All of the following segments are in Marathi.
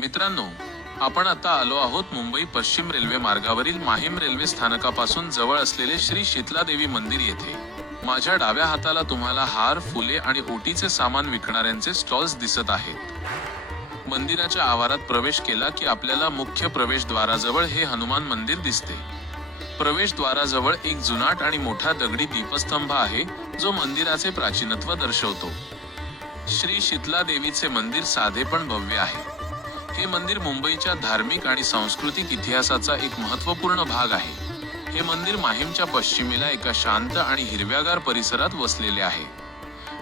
मित्रांनो आपण आता आलो आहोत मुंबई पश्चिम रेल्वे मार्गावरील माहीम रेल्वे स्थानकापासून जवळ असलेले श्री शीतलादेवी मंदिर येथे. माझ्या डाव्या हाताला तुम्हाला हार फुले आणि ओटीचे सामान विकणाऱ्यांचे स्टॉल्स दिसत आहेत. मंदिराच्या आवारात प्रवेश केला की आपल्याला मुख्य प्रवेशद्वाराजवळ हे हनुमान मंदिर दिसते. प्रवेशद्वाराजवळ एक जुनाट आणि मोठा दगडी दीपस्तंभ आहे जो मंदिराचे प्राचीनत्व दर्शवतो. श्री शीतला देवीचे मंदिर साधे पण भव्य आहे. हे मंदिर मुंबईच्या धार्मिक आणि सांस्कृतिक इतिहासाचा एक महत्त्वपूर्ण भाग आहे. हे मंदिर माहीमच्या पश्चिमेला एका शांत आणि हिरव्यागार परिसरात वसलेले आहे.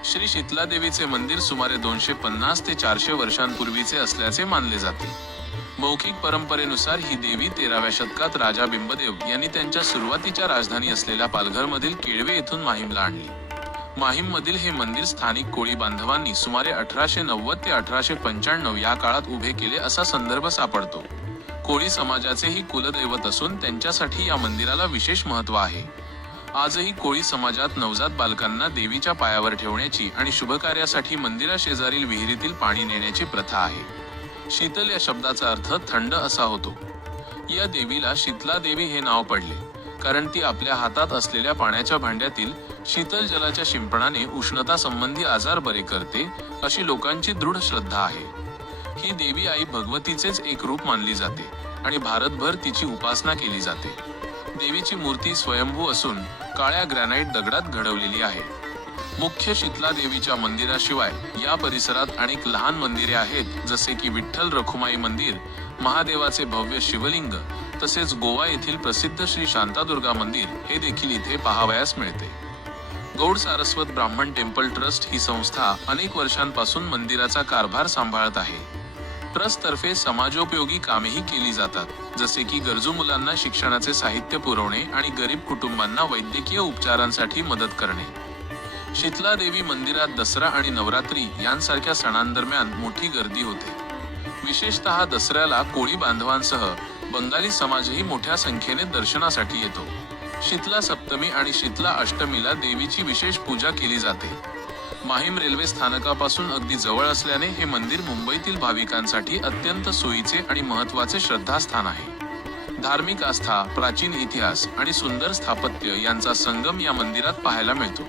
श्री शीतला देवीचे मंदिर सुमारे दोनशे पन्नास ते चारशे वर्षांपूर्वीचे असल्याचे मानले जाते. मौखिक परंपरेनुसार ही देवी तेराव्या शतकात राजा बिंबदेव यांनी त्यांच्या सुरुवातीच्या राजधानी असलेल्या पालघरमधील केळवे येथून माहीमला आणली. माहीम मधील हे मंदिर स्थानिक कोळी बांधवांनी सुमारे अठराशे नव्वद ते अठराशे पंच्याण्णव या काळात उभे केले असा संदर्भ सापडतो. कोळी समाजाचे ही कुलदैवत असून त्यांच्यासाठी या मंदिराला विशेष महत्त्व आहे. आजही कोळी समाजात नवजात बालकांना देवीच्या पायावर ठेवण्याची आणि शुभकार्यासाठी मंदिराशेजारील विहिरीतील पाणी नेण्याची प्रथा आहे. शीतल या शब्दाचा अर्थ थंड असा होतो. या देवीला शीतला देवी हे नाव पडले. कारण ती आपल्या हातात असलेल्या पाण्याच्या भांड्यातील शीतल जलाच्या शिंपणाने उष्णता संबंधी आजार बरे करते अशी लोकांची दृढ श्रद्धा आहे. ही देवी आई भगवतीचेच एक रूप मानली जाते आणि भारतभर तिची उपासना केली जाते. देवीची मूर्ती स्वयंभू असून काळ्या ग्रॅनाइट दगडात घडवलेली आहे. मुख्य शीतला देवीच्या मंदिराशिवाय या परिसरात अनेक लहान मंदिरे आहेत जसे की विठ्ठल रखुमाई मंदिर महादेवाचे भव्य शिवलिंग तसेच गोवा येथील प्रसिद्ध श्री शांतादुर्गा मंदिर हे देखील इथे पाहावयास मिळते. गौड सारस्वत ब्राह्मण टेम्पल ट्रस्ट ही संस्था अनेक वर्षांपासून मंदिराचा कारभार सांभाळत आहे. ट्रस्टतर्फे समाजोपयोगी कामेही केली जातात जसे की गरजू मुलांना शिक्षणाचे साहित्य पुरवणे आणि गरीब कुटुंबांना वैद्यकीय उपचारांसाठी मदत करणे. शीतला देवी मंदिरात दसरा आणि नवरात्री यांसारख्या सणांदरम्यान मोठी गर्दी होते. विशेषतः दसऱ्याला कोळी बांधवांसह बंगाली समाजही मोठ्या संख्येने दर्शनासाठी येतो. शीतला सप्तमी आणि शीतला अष्टमीला देवीची विशेष पूजा केली जाते. माहीम रेल्वे स्थानकापासून अगदी जवळ असल्याने हे मंदिर मुंबईतील भाविकांसाठी अत्यंत सोयीचे आणि महत्त्वाचे श्रद्धास्थान आहे. धार्मिक आस्था प्राचीन इतिहास आणि सुंदर स्थापत्य यांचा संगम या मंदिरात पाहायला मिळतो.